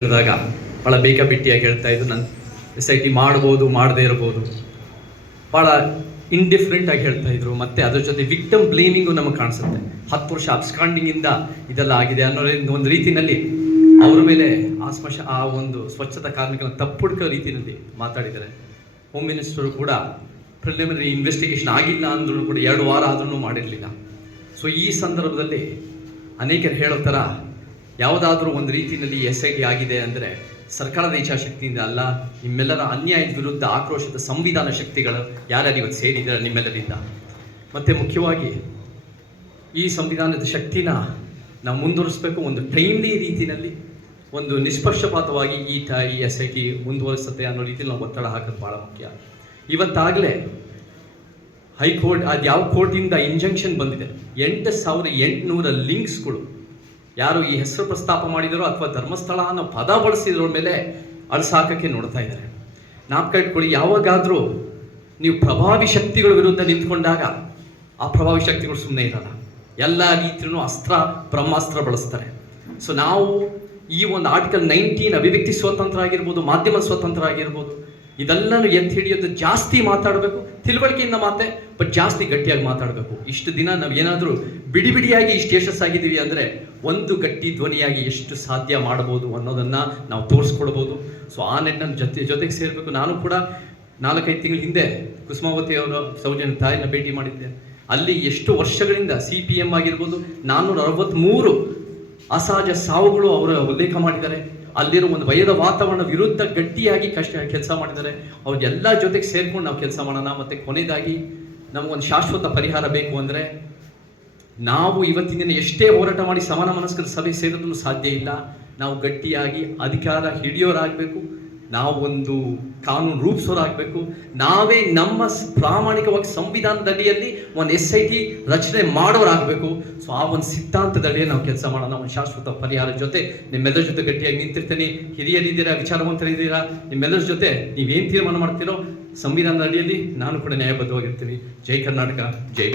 ಹೇಳಿದಾಗ ಭಾಳ ಬೇಕಾಬಿಟ್ಟಿಯಾಗಿ ಹೇಳ್ತಾ ಇದ್ದು ನಾನು ಎಸ್ ಐ ಟಿ ಮಾಡ್ಬೋದು, ಮಾಡದೇ ಇರ್ಬೋದು. ಭಾಳ ಇಂಡಿಫ್ರೆಂಟ್ ಆಗಿ ಹೇಳ್ತಾ ಇದ್ರು. ಮತ್ತೆ ಅದ್ರ ಜೊತೆ ವಿಕ್ಟಮ್ ಬ್ಲೇಮಿಂಗು ನಮಗೆ ಕಾಣಿಸುತ್ತೆ. ಹತ್ತು ವರ್ಷ ಅಬ್ಸ್ಕಾಂಡಿಂಗ್ ಇಂದ ಇದೆಲ್ಲ ಆಗಿದೆ ಅನ್ನೋ ಒಂದು ರೀತಿಯಲ್ಲಿ ಅವ್ರ ಮೇಲೆ ಆ ಸ್ಮಶ ಆ ಒಂದು ಸ್ವಚ್ಛತಾ ಕಾರ್ಮಿಕರ ತಪ್ಪುಡ್ಕೋ ರೀತಿಯಲ್ಲಿ ಮಾತಾಡಿದ್ದಾರೆ. ಹೋಮ್ ಮಿನಿಸ್ಟರು ಕೂಡ ಪ್ರಿಲಿಮಿನರಿ ಇನ್ವೆಸ್ಟಿಗೇಷನ್ ಆಗಿಲ್ಲ ಅಂದ್ರೂ ಕೂಡ ಎರಡು ವಾರ ಆದ್ರೂ ಮಾಡಿರಲಿಲ್ಲ. ಸೊ ಈ ಸಂದರ್ಭದಲ್ಲಿ ಅನೇಕರು ಹೇಳೋ ಥರ ಯಾವುದಾದ್ರೂ ಒಂದು ರೀತಿಯಲ್ಲಿ ಎಸ್ ಐ ಟಿ ಆಗಿದೆ ಅಂದರೆ ಸರ್ಕಾರದ ಇಚ್ಛಾಶಕ್ತಿಯಿಂದ ಅಲ್ಲ, ನಿಮ್ಮೆಲ್ಲರ ಅನ್ಯಾಯದ ವಿರುದ್ಧ ಆಕ್ರೋಶದ ಸಂವಿಧಾನ ಶಕ್ತಿಗಳು ಯಾರ್ಯಾರು ಇವತ್ತು ಸೇರಿದ್ದಾರೆ ನಿಮ್ಮೆಲ್ಲರಿಂದ? ಮತ್ತು ಮುಖ್ಯವಾಗಿ ಈ ಸಂವಿಧಾನದ ಶಕ್ತಿನ ನಾವು ಮುಂದುವರಿಸಬೇಕು ಒಂದು ಟೈಮ್ಲಿ ರೀತಿಯಲ್ಲಿ, ಒಂದು ನಿಷ್ಪಕ್ಷಪಾತವಾಗಿ ಈ ಟ, ಈ ಎಸ್ ಐ ಟಿ ಮುಂದುವರಿಸುತ್ತೆ ಅನ್ನೋ ರೀತಿಯಲ್ಲಿ ನಾವು ಒತ್ತಡ ಹಾಕೋದು ಭಾಳ ಮುಖ್ಯ. ಇವತ್ತಾಗಲೇ ಹೈಕೋರ್ಟ್, ಅದು ಯಾವ ಕೋರ್ಟಿಂದ ಇಂಜಂಕ್ಷನ್ ಬಂದಿದೆ? ಎಂಟು ಸಾವಿರ ಎಂಟುನೂರ ಲಿಂಕ್ಸ್ಗಳು ಯಾರು ಈ ಹೆಸರು ಪ್ರಸ್ತಾಪ ಮಾಡಿದರೋ ಅಥವಾ ಧರ್ಮಸ್ಥಳ ಅನ್ನೋ ಪದ ಬಳಸಿದ್ರ ಮೇಲೆ ಅಳಸಾಕಕ್ಕೆ ನೋಡ್ತಾ ಇದ್ದಾರೆ. ನಾಪ್ಕ ಇಟ್ಕೊಳ್ಳಿ, ಯಾವಾಗಾದರೂ ನೀವು ಪ್ರಭಾವಿ ಶಕ್ತಿಗಳ ವಿರುದ್ಧ ನಿಂತ್ಕೊಂಡಾಗ ಆ ಪ್ರಭಾವಿ ಶಕ್ತಿಗಳು ಸುಮ್ಮನೆ ಇರಲ್ಲ. ಎಲ್ಲ ರೀತಿಯೂ ಅಸ್ತ್ರ, ಬ್ರಹ್ಮಾಸ್ತ್ರ ಬಳಸ್ತಾರೆ. ಸೊ ನಾವು ಈ ಒಂದು ಆರ್ಟಿಕಲ್ ನೈನ್ಟೀನ್ ಅಭಿವ್ಯಕ್ತಿ ಸ್ವಾತಂತ್ರ್ಯ ಆಗಿರ್ಬೋದು, ಮಾಧ್ಯಮ ಸ್ವಾತಂತ್ರ್ಯ ಆಗಿರ್ಬೋದು ಇದೆಲ್ಲನೂ ಎತ್ತಿ ಹಿಡಿಯೋದು ಜಾಸ್ತಿ ಮಾತಾಡಬೇಕು, ತಿಳುವಳಿಕೆಯಿಂದ ಮಾತೆ, ಬಟ್ ಜಾಸ್ತಿ ಗಟ್ಟಿಯಾಗಿ ಮಾತಾಡಬೇಕು. ಇಷ್ಟು ದಿನ ನಾವು ಏನಾದರೂ ಬಿಡಿ ಬಿಡಿಯಾಗಿ ಇಷ್ಟು ಯಶಸ್ಸಾಗಿದ್ದೀವಿ ಅಂದರೆ ಒಂದು ಗಟ್ಟಿ ಧ್ವನಿಯಾಗಿ ಎಷ್ಟು ಸಾಧ್ಯ ಮಾಡ್ಬೋದು ಅನ್ನೋದನ್ನು ನಾವು ತೋರಿಸ್ಕೊಡ್ಬೋದು. ಸೊ ಆ ನೆಟ್ಟನ್ನು ಜೊತೆ, ಜೊತೆಗೆ ಸೇರಬೇಕು. ನಾನು ಕೂಡ ನಾಲ್ಕೈದು ತಿಂಗಳ ಹಿಂದೆ ಕುಸುಮಾವತಿ ಅವರ ಸೌಜನ್ಯ ತಾಯಿನ ಭೇಟಿ ಮಾಡಿದ್ದೆ. ಅಲ್ಲಿ ಎಷ್ಟು ವರ್ಷಗಳಿಂದ ಸಿ ಪಿ ಎಂ ಆಗಿರ್ಬೋದು ನಾನ್ನೂರ ಅರವತ್ತ್ಮೂರು ಅಸಹಜ ಸಾವುಗಳು ಅವರ ಉಲ್ಲೇಖ ಮಾಡಿದ್ದಾರೆ. ಅಲ್ಲಿರೋ ಒಂದು ಭಯದ ವಾತಾವರಣ ವಿರುದ್ಧ ಗಟ್ಟಿಯಾಗಿ ಕಷ್ಟ, ಕೆಲಸ ಮಾಡಿದ್ದಾರೆ. ಅವ್ರಿಗೆಲ್ಲ ಜೊತೆಗೆ ಸೇರ್ಕೊಂಡು ನಾವು ಕೆಲಸ ಮಾಡೋಣ, ಮತ್ತೆ ಕೊನೆಯದಾಗಿ ನಮಗೊಂದು ಶಾಶ್ವತ ಪರಿಹಾರ ಬೇಕು ಅಂದರೆ ನಾವು ಇವತ್ತಿನ ದಿನ ಎಷ್ಟೇ ಹೋರಾಟ ಮಾಡಿ ಸಮಾನ ಮನಸ್ಕರ ಸಭೆ ಸೇರೋದನ್ನು ಸಾಧ್ಯ ಇಲ್ಲ. ನಾವು ಗಟ್ಟಿಯಾಗಿ ಅಧಿಕಾರ ಹಿಡಿಯೋರಾಗಬೇಕು. ನಾವು ಒಂದು ಕಾನೂನು ರೂಪಿಸೋರಾಗಬೇಕು. ನಾವೇ ನಮ್ಮ ಪ್ರಾಮಾಣಿಕವಾಗಿ ಸಂವಿಧಾನದ ಅಡಿಯಲ್ಲಿ ಒಂದು ಎಸ್ ಐ ಟಿ ರಚನೆ ಮಾಡೋರಾಗಬೇಕು. ಸೊ ಆ ಒಂದು ಸಿದ್ಧಾಂತದ ಅಡಿಯಲ್ಲಿ ನಾವು ಕೆಲಸ ಮಾಡೋಣ. ಒಂದು ಶಾಶ್ವತ ಪರಿಹಾರ ಜೊತೆ ನಿಮ್ಮೆಲ್ಲರ ಜೊತೆ ಗಟ್ಟಿಯಾಗಿ ನಿಂತಿರ್ತೀನಿ. ಹಿರಿಯರಿದ್ದೀರಾ ವಿಚಾರವಂತರಿದ್ದೀರಾ ನಿಮ್ಮೆಲ್ಲರ ಜೊತೆ ನೀವೇನು ತೀರ್ಮಾನ ಮಾಡ್ತೀರೋ, ಸಂವಿಧಾನದ ಅಡಿಯಲ್ಲಿ ನಾನು ಕೂಡ ನ್ಯಾಯಬದ್ಧವಾಗಿರ್ತೀನಿ. ಜೈ ಕರ್ನಾಟಕ, ಜೈ